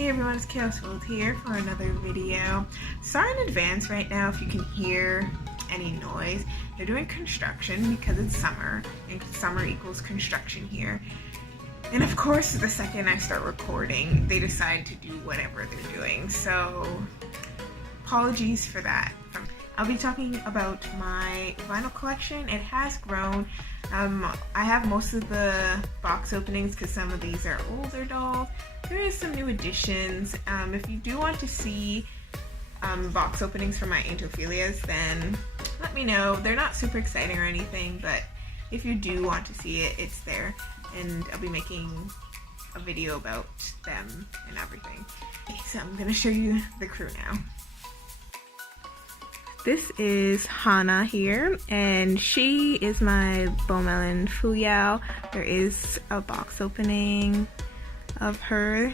Hey everyone, it's Chaos World here for another video. Sorry in advance right now if you can hear any noise. They're doing construction because it's summer, and summer equals construction here. And of course, the second I start recording, they decide to do whatever they're doing. So, apologies for that. I'll be talking about my vinyl collection. It has grown. I have most of the box openings because some of these are older dolls. There is some new additions. If you do want to see box openings for my Angelphilias, then let me know. They're not super exciting or anything, but if you do want to see it, it's there. And I'll be making a video about them and everything. Okay, so I'm gonna show you the crew now. This is Hana here, and she is my Bomelin Fuyao. There is a box opening of her,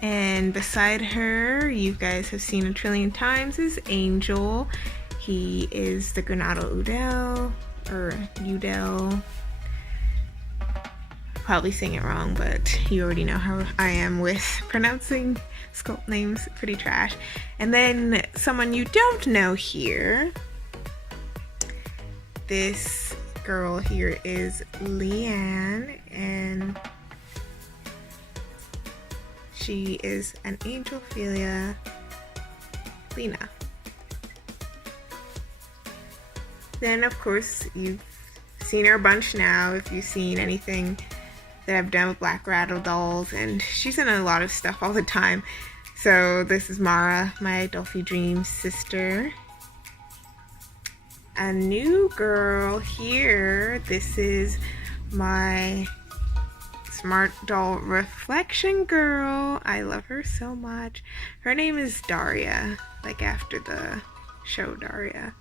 and beside her, you guys have seen a trillion times, is Angel. He is the Granado Udel, or Udel. Probably saying it wrong, but you already know how I am with pronouncing sculpt names, pretty trash. And then someone you don't know here, this girl here is Leanne, and she is an Angelphilia Lena. Then of course you've seen her a bunch now if you've seen anything that I've done with Black Rattle dolls, and she's in a lot of stuff all the time. So this is Mara, my Dolphy Dreams sister. A new girl here, this is my Smart Doll Reflection girl. I love her so much. Her name is Daria, like after the show Daria.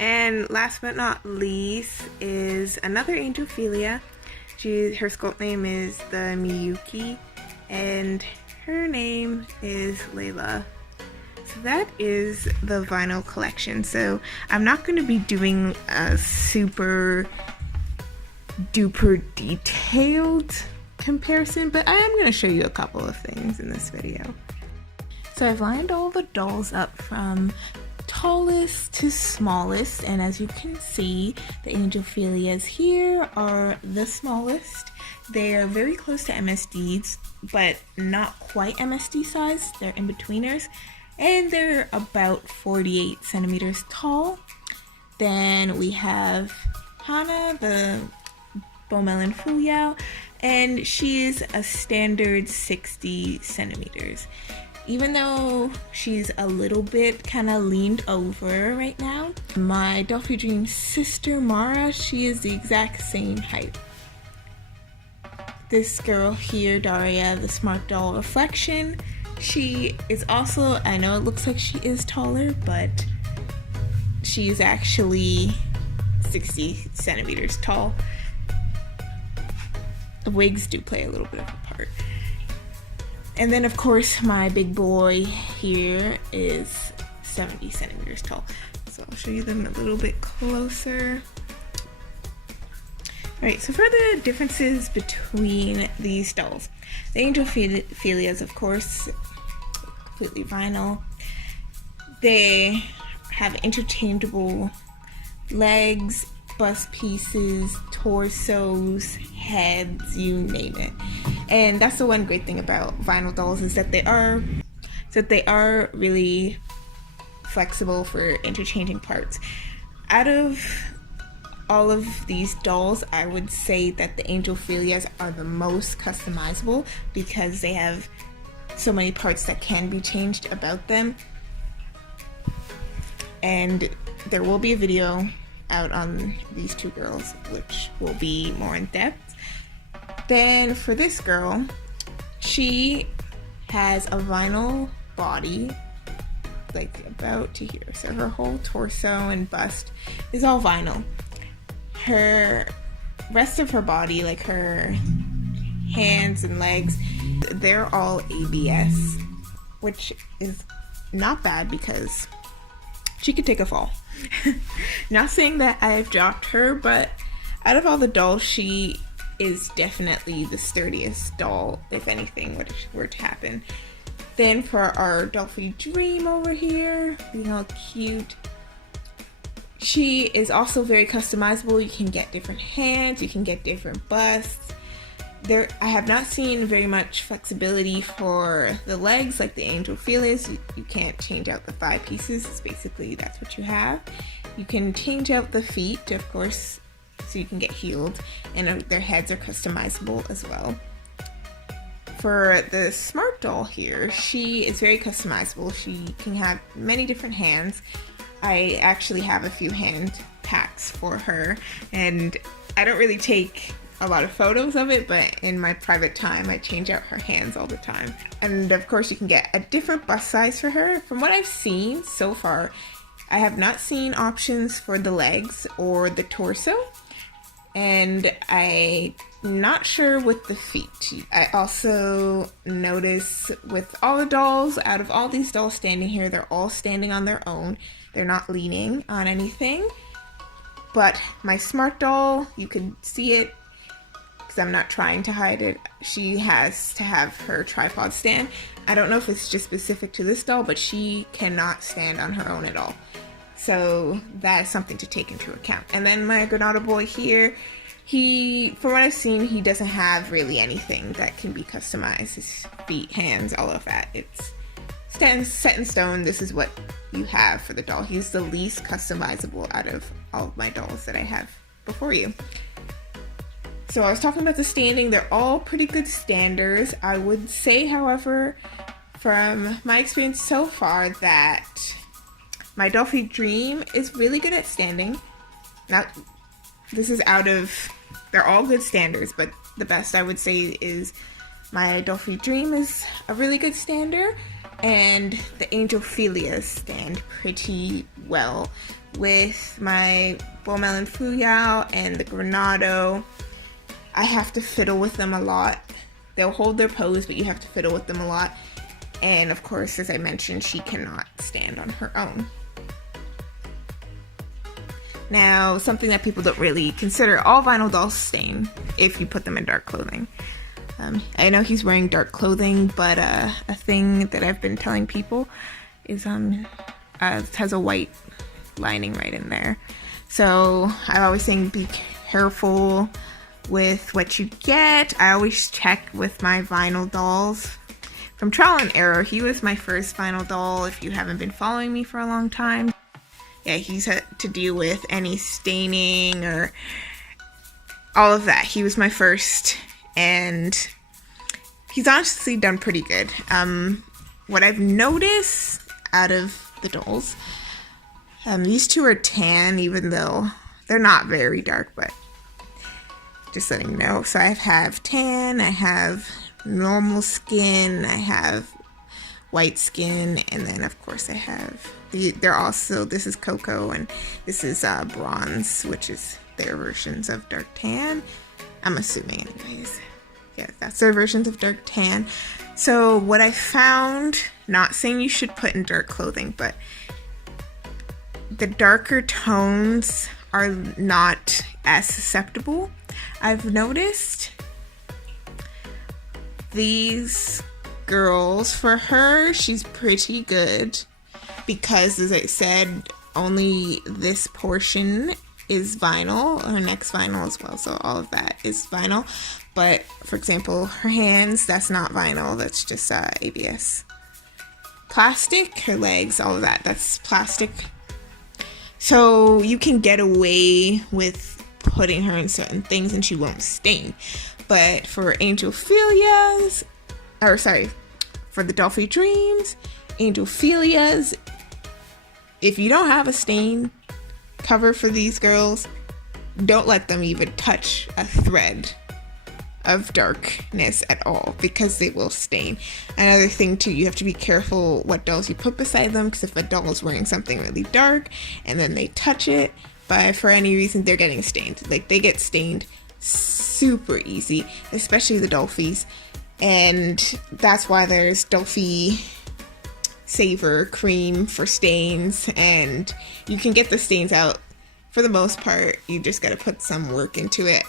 And last but not least is another Angelphilia. Her sculpt name is the Miyuki, and her name is Layla. So that is the vinyl collection. So I'm not going to be doing a super duper detailed comparison, but I am going to show you a couple of things in this video. So I've lined all the dolls up from tallest to smallest, and as you can see, the Angelphilias here are the smallest. They are very close to MSDs, but not quite MSD size. They're in-betweeners, and they're about 48 centimeters tall. Then we have Hana, the Bomelin Fuyao, and she is a standard 60 centimeters. Even though she's a little bit kind of leaned over right now, my Dolphy Dreams sister Mara, she is the exact same height. This girl here, Daria, the Smart Doll Reflection, she is also, I know it looks like she is taller, but she's actually 60 centimeters tall. The wigs do play a little bit of a part. And then of course my big boy here is 70 centimeters tall. So I'll show you them a little bit closer. Alright, so for the differences between these dolls. The Angelphilias, of course, completely vinyl. They have interchangeable legs, bust pieces, torsos, heads, you name it. And that's the one great thing about vinyl dolls, is that they are really flexible for interchanging parts. Out of all of these dolls, I would say that the Angelphilias are the most customizable because they have so many parts that can be changed about them. And there will be a video out on these two girls, which will be more in depth. Then for this girl, she has a vinyl body, like about to here. So her whole torso and bust is all vinyl. Her rest of her body, like her hands and legs, they're all ABS, which is not bad because she could take a fall. Not saying that I've dropped her, but out of all the dolls, she is definitely the sturdiest doll if anything were to happen. Then for our Dolphy Dream over here, being all cute, she is also very customizable. You can get different hands, you can get different busts. I have not seen very much flexibility for the legs like the Angel Fearless. You can't change out the thigh pieces. It's basically, that's what you have. You can change out the feet, of course, so you can get healed, and their heads are customizable as well. For the Smart doll here, she is very customizable. She can have many different hands. I actually have a few hand packs for her, and I don't really take a lot of photos of it, but in my private time I change out her hands all the time. And of course you can get a different bust size for her. From what I've seen so far, I have not seen options for the legs or the torso, and I'm not sure with the feet. I also notice with all the dolls, out of all these dolls standing here, they're all standing on their own. They're not leaning on anything. But my Smart doll, you can see it, because I'm not trying to hide it. She has to have her tripod stand. I don't know if it's just specific to this doll, but she cannot stand on her own at all. So that's something to take into account. And then my Granada boy here, from what I've seen, he doesn't have really anything that can be customized. His feet, hands, all of that. It's set in stone. This is what you have for the doll. He's the least customizable out of all of my dolls that I have before you. So I was talking about the standing. They're all pretty good standers. I would say, however, from my experience so far, that my Dolphy Dream is really good at standing. Now, this is they're all good standers, but the best I would say is my Dolphy Dream is a really good stander, and the Angel Philias stand pretty well. With my Bomel and Fuyao and the Granado, I have to fiddle with them a lot. They'll hold their pose, but you have to fiddle with them a lot. And of course, as I mentioned, she cannot stand on her own. Now, something that people don't really consider, all vinyl dolls stain if you put them in dark clothing. I know he's wearing dark clothing, but a thing that I've been telling people is it has a white lining right in there. So I always think be careful with what you get. I always check with my vinyl dolls. From trial and error, he was my first vinyl doll if you haven't been following me for a long time. Yeah, he's had to deal with any staining or all of that. He was my first, and he's honestly done pretty good. What I've noticed out of the dolls, these two are tan, even though they're not very dark, but just letting you know. So I have tan, I have normal skin, I have white skin, and then of course I have they're also, this is cocoa and this is bronze, which is their versions of dark tan. I'm assuming anyways. Yeah, that's their versions of dark tan. So what I found, not saying you should put in dark clothing, but the darker tones are not as susceptible. I've noticed these girls, for her, she's pretty good because, as I said, only this portion is vinyl, her neck's vinyl as well, so all of that is vinyl. But for example, her hands, that's not vinyl, that's just ABS. Plastic, her legs, all of that, that's plastic. So you can get away with putting her in certain things and she won't stain. But for Angelphilias, for the Dolphy Dreams, Angelphilias, if you don't have a stain cover for these girls, don't let them even touch a thread of darkness at all, because they will stain. Another thing too, you have to be careful what dolls you put beside them, because if a doll is wearing something really dark and then they touch it, but for any reason they're getting stained. Like, they get stained super easy, especially the Dolphys, and that's why there's Dolphy Saver cream for stains, and you can get the stains out for the most part. You just gotta put some work into it.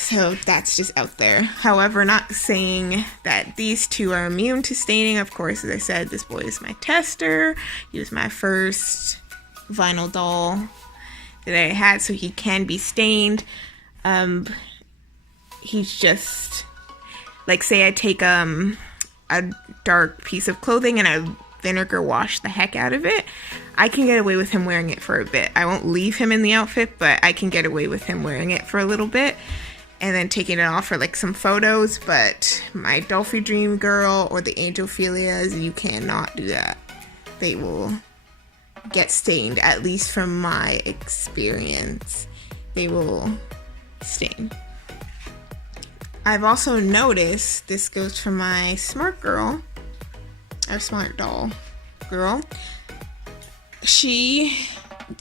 So that's just out there. However, not saying that these two are immune to staining. Of course, as I said, this boy is my tester. He was my first vinyl doll that I had, so he can be stained. He's just, like, say I take a dark piece of clothing and I vinegar wash the heck out of it, I can get away with him wearing it for a bit. I won't leave him in the outfit, but I can get away with him wearing it for a little bit and then taking it off for like some photos. But my Dolphy Dream Girl or the Angelphilias, you cannot do that. They will get stained, at least from my experience. They will stain. I've also noticed, this goes for my smart girl, our smart doll girl, she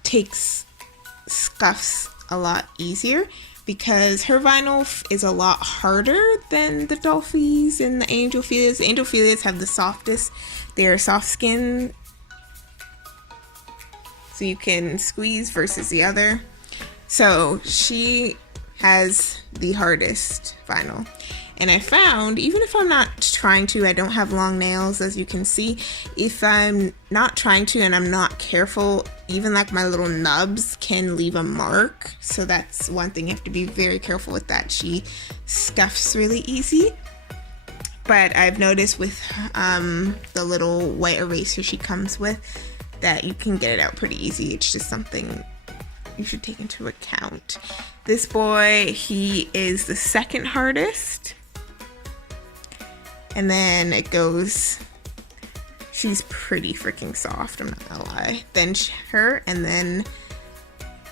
takes scuffs a lot easier because her vinyl is a lot harder than the Dolphys and the Angelphilias. The Angelphilias have the softest, they're soft skin, so you can squeeze, versus the other. So she has the hardest vinyl. And I found, even if I'm not trying to, I don't have long nails, as you can see. If I'm not trying to and I'm not careful, even like my little nubs can leave a mark. So that's one thing, you have to be very careful with that. She scuffs really easy. But I've noticed with the little white eraser she comes with, that you can get it out pretty easy. It's just something you should take into account. This boy, he is the second hardest. And then it goes, she's pretty freaking soft, I'm not gonna lie. Then her, and then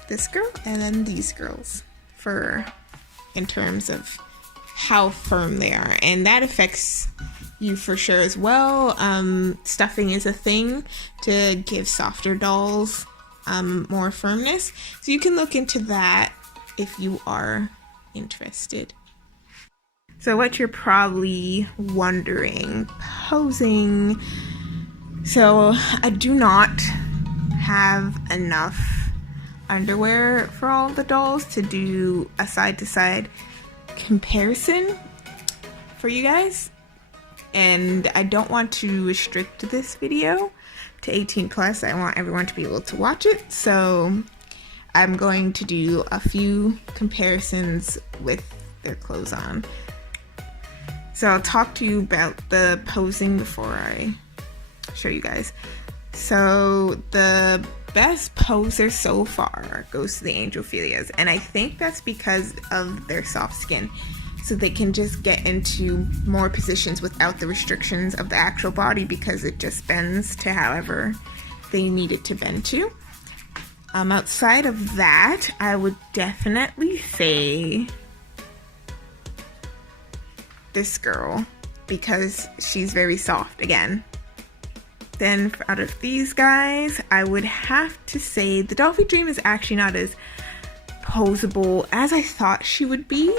this girl, and then these girls, for in terms of how firm they are. And that affects you for sure as well. Stuffing is a thing to give softer dolls more firmness. So you can look into that if you are interested. So what you're probably wondering, posing. So I do not have enough underwear for all the dolls to do a side-to-side comparison for you guys. And I don't want to restrict this video to 18 plus. I want everyone to be able to watch it. So I'm going to do a few comparisons with their clothes on. So I'll talk to you about the posing before I show you guys. So the best poser so far goes to the Angelphilias, and I think that's because of their soft skin. So they can just get into more positions without the restrictions of the actual body, because it just bends to however they need it to bend to. Outside of that, I would definitely say this girl, because she's very soft again. Then out of these guys, I would have to say the Dolphy Dream is actually not as posable as I thought she would be.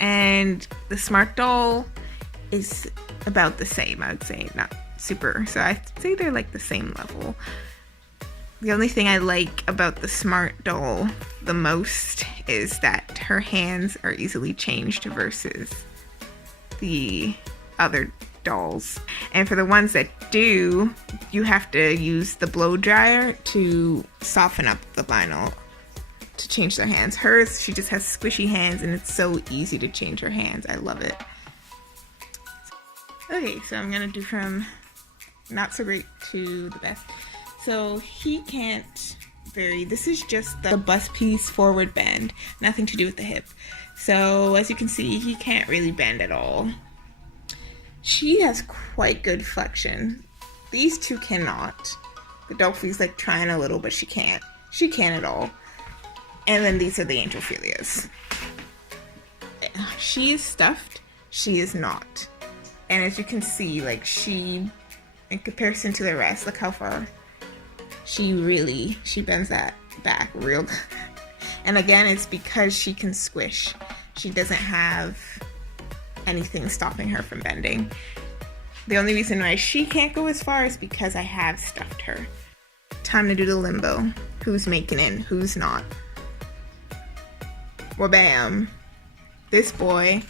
And the Smart Doll is about the same, I would say, not super. So I'd say they're like the same level. The only thing I like about the Smart Doll the most is that her hands are easily changed versus the other dolls. And for the ones that do, you have to use the blow dryer to soften up the vinyl to change their hands. Hers, she just has squishy hands, and it's so easy to change her hands. I love it. Okay, so I'm gonna do from not so great to the best. So he can't vary. This is just the bust piece forward bend, nothing to do with the hip. So as you can see, he can't really bend at all. She has quite good flexion. These two cannot. The Dolphy's like trying a little, but she can't. She can't at all. And then these are the Angelphilias. She is stuffed, she is not. And as you can see, like she, in comparison to the rest, look how far. She bends that back real good. And again, it's because she can squish. She doesn't have anything stopping her from bending. The only reason why she can't go as far is because I have stuffed her. Time to do the Limbo. Who's making it, who's not? Well, bam. This boy,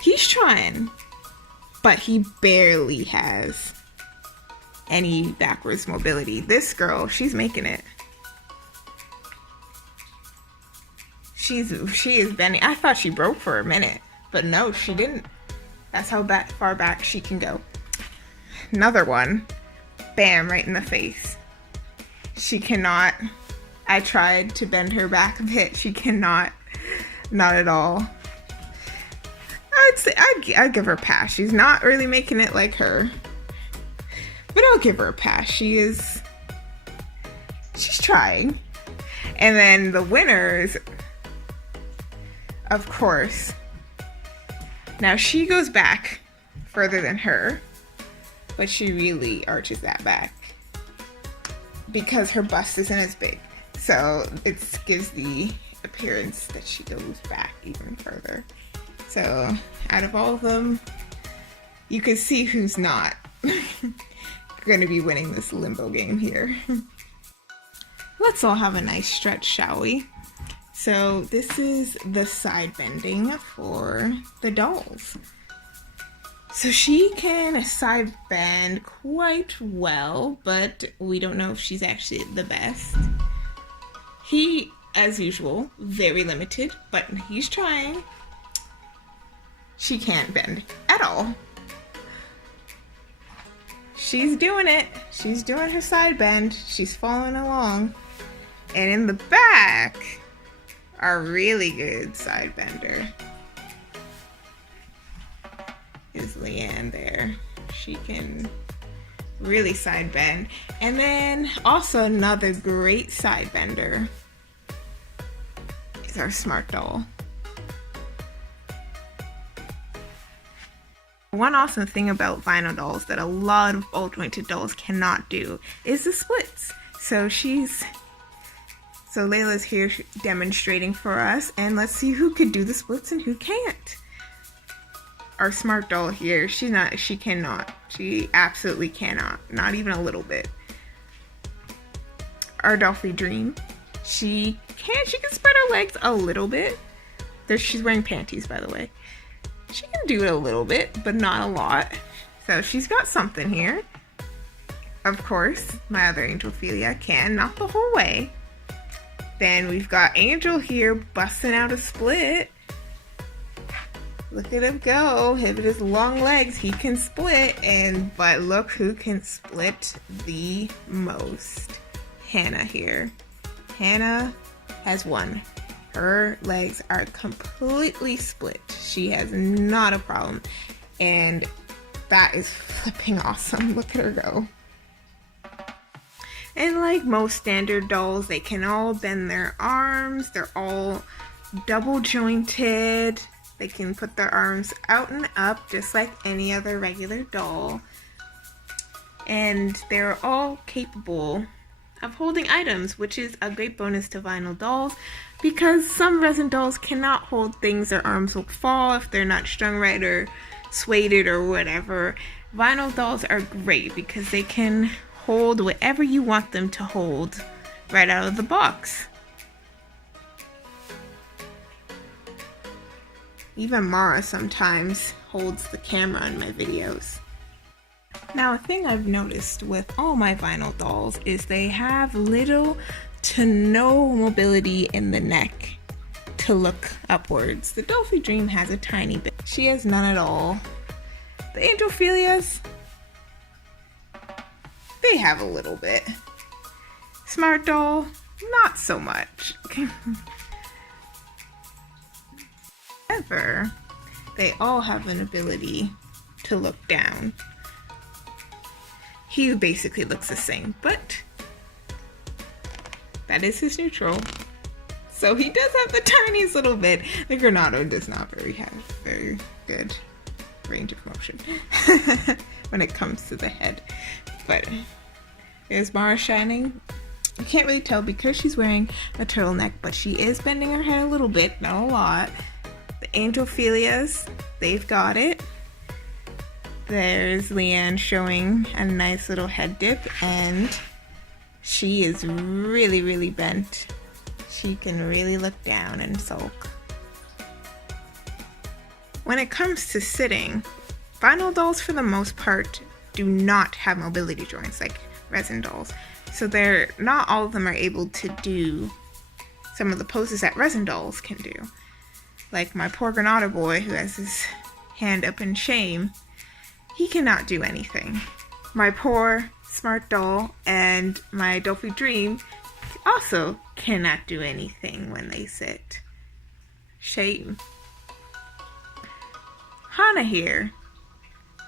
he's trying, but he barely has any backwards mobility. This girl, she's making it. She is bending. I thought she broke for a minute, but no, she didn't. That's how far back she can go. Another one. Bam, right in the face. She cannot. I tried to bend her back a bit. She cannot. Not at all. I'd give her a pass. She's not really making it like her. But I'll give her a pass. She's trying. And then the winners, of course. Now she goes back further than her, but she really arches that back because her bust isn't as big. So it gives the appearance that she goes back even further. So out of all of them, you can see who's not going to be winning this limbo game here. Let's all have a nice stretch, shall we? So this is the side bending for the dolls. So she can side bend quite well, but we don't know if she's actually the best. He, as usual, very limited, but he's trying. She can't bend at all. She's doing it. She's doing her side bend. She's following along. And in the back, our really good side bender is Leanne there. She can really side bend. And then also another great side bender is our smart doll. One awesome thing about vinyl dolls that a lot of ball jointed dolls cannot do is the splits. So Layla's here demonstrating for us, and let's see who could do the splits and who can't. Our smart doll here, she cannot. She absolutely cannot. Not even a little bit. Our Dolphy Dream, she can spread her legs a little bit. She's wearing panties, by the way. She can do it a little bit, but not a lot. So she's got something here. Of course, my other Angel Ophelia can, not the whole way. Then we've got Angel here busting out a split. Look at him go. With his long legs, he can split. But look who can split the most. Hannah here. Hannah has won. Her legs are completely split. She has not a problem. And that is flipping awesome. Look at her go. And like most standard dolls, they can all bend their arms. They're all double jointed. They can put their arms out and up just like any other regular doll. And they're all capable of holding items, which is a great bonus to vinyl dolls because some resin dolls cannot hold things. Their arms will fall if they're not strung right or suede or whatever. Vinyl dolls are great because they can hold whatever you want them to hold right out of the box. Even Mara sometimes holds the camera in my videos. Now, a thing I've noticed with all my vinyl dolls is they have little to no mobility in the neck to look upwards. The Dolphy Dream has a tiny bit. She has none at all. The Angel Ophelias, they have a little bit. Smart doll, not so much. However, they all have an ability to look down. He basically looks the same, but that is his neutral. So he does have the tiniest little bit. The Granado does not have very good range of motion when it comes to the head. But is Mara shining? You can't really tell because she's wearing a turtleneck, but she is bending her head a little bit, not a lot. The Angel Ophelias, they've got it. There's Leanne showing a nice little head dip, and she is really, really bent. She can really look down and sulk. when it comes to sitting, vinyl dolls for the most part do not have mobility joints like resin dolls. So not all of them are able to do some of the poses that resin dolls can do. Like my poor Granada boy who has his hand up in shame, he cannot do anything. My poor Smart doll and my Dolphy Dream also cannot do anything when they sit. Shame. Hana here,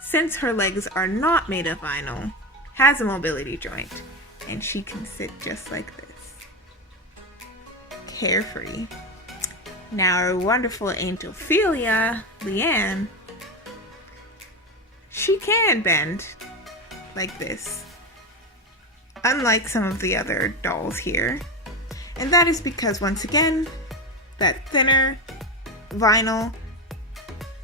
since her legs are not made of vinyl, has a mobility joint, and she can sit just like this. Carefree. Now our wonderful angel Ophelia, Leanne, she can bend like this, unlike some of the other dolls here. And that is because, once again, that thinner vinyl,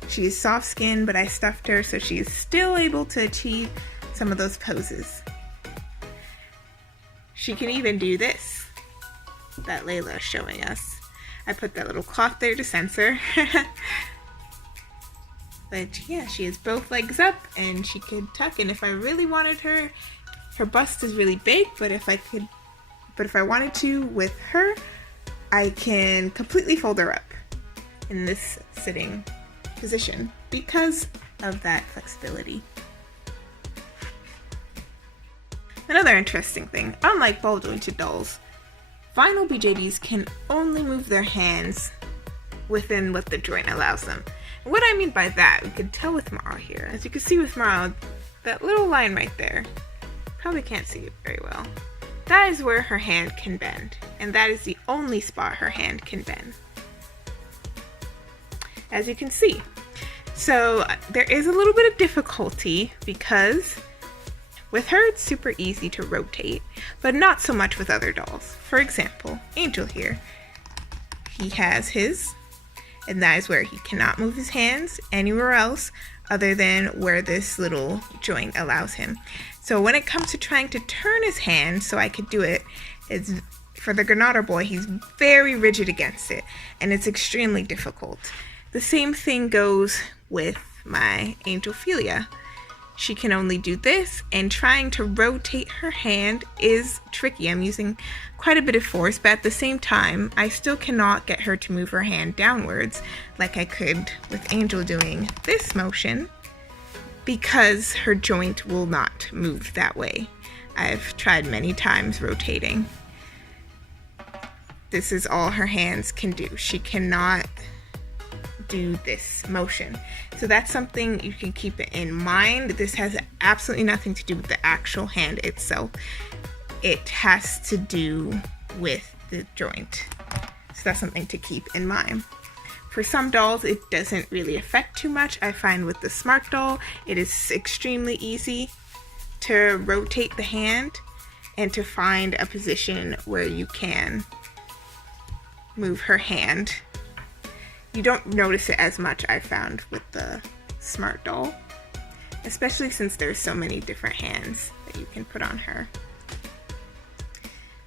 she is soft skinned, but I stuffed her so she is still able to achieve some of those poses. She can even do this that Layla is showing us. I put that little cloth there to censor. But yeah, she has both legs up and she could tuck, and if I really wanted her bust is really big, but if I wanted to with her, I can completely fold her up in this sitting position because of that flexibility. Another interesting thing, unlike ball jointed dolls, vinyl BJDs can only move their hands within what the joint allows them. And what I mean by that, we can tell with Mara here. As you can see with Mara, that little line right there, probably can't see it very well. That is where her hand can bend, and that is the only spot her hand can bend, as you can see. So there is a little bit of difficulty because with her it's super easy to rotate, but not so much with other dolls. For example, Angel here, he has his, and that is where he cannot move his hands anywhere else other than where this little joint allows him. So when it comes to trying to turn his hand so I could do it, for the Granada boy, he's very rigid against it, and it's extremely difficult. The same thing goes with my Angel Ophelia. She can only do this, and trying to rotate her hand is tricky. I'm using quite a bit of force, but at the same time, I still cannot get her to move her hand downwards like I could with Angel doing this motion, because her joint will not move that way. I've tried many times rotating. This is all her hands can do. She cannot do this motion. So that's something you can keep in mind. This has absolutely nothing to do with the actual hand itself. It has to do with the joint. So that's something to keep in mind. For some dolls, it doesn't really affect too much. I find with the Smart doll, it is extremely easy to rotate the hand and to find a position where you can move her hand. You don't notice it as much, I found, with the Smart doll, especially since there's so many different hands that you can put on her.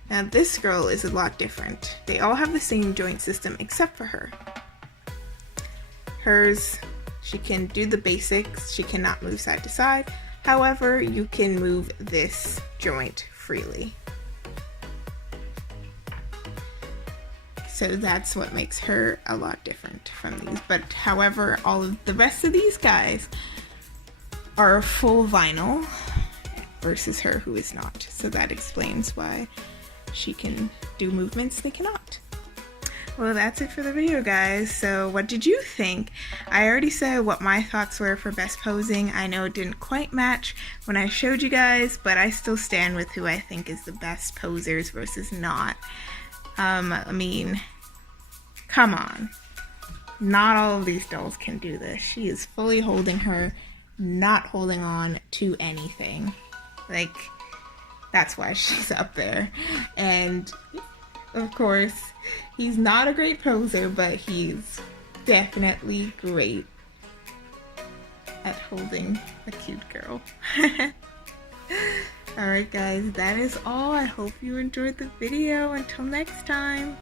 Now this girl is a lot different. They all have the same joint system except for her. Hers, she can do the basics, she cannot move side to side. However, you can move this joint freely. So that's what makes her a lot different from these. But however, all of the rest of these guys are full vinyl versus her who is not. So that explains why she can do movements they cannot. Well, that's it for the video, guys. So what did you think? I already said what my thoughts were for best posing. I know it didn't quite match when I showed you guys, but I still stand with who I think is the best posers versus not. I mean, come on. Not all of these dolls can do this. She is fully holding her, not holding on to anything. Like, that's why she's up there. And of course, he's not a great poser, but he's definitely great at holding a cute girl. Alright guys, that is all. I hope you enjoyed the video. Until next time.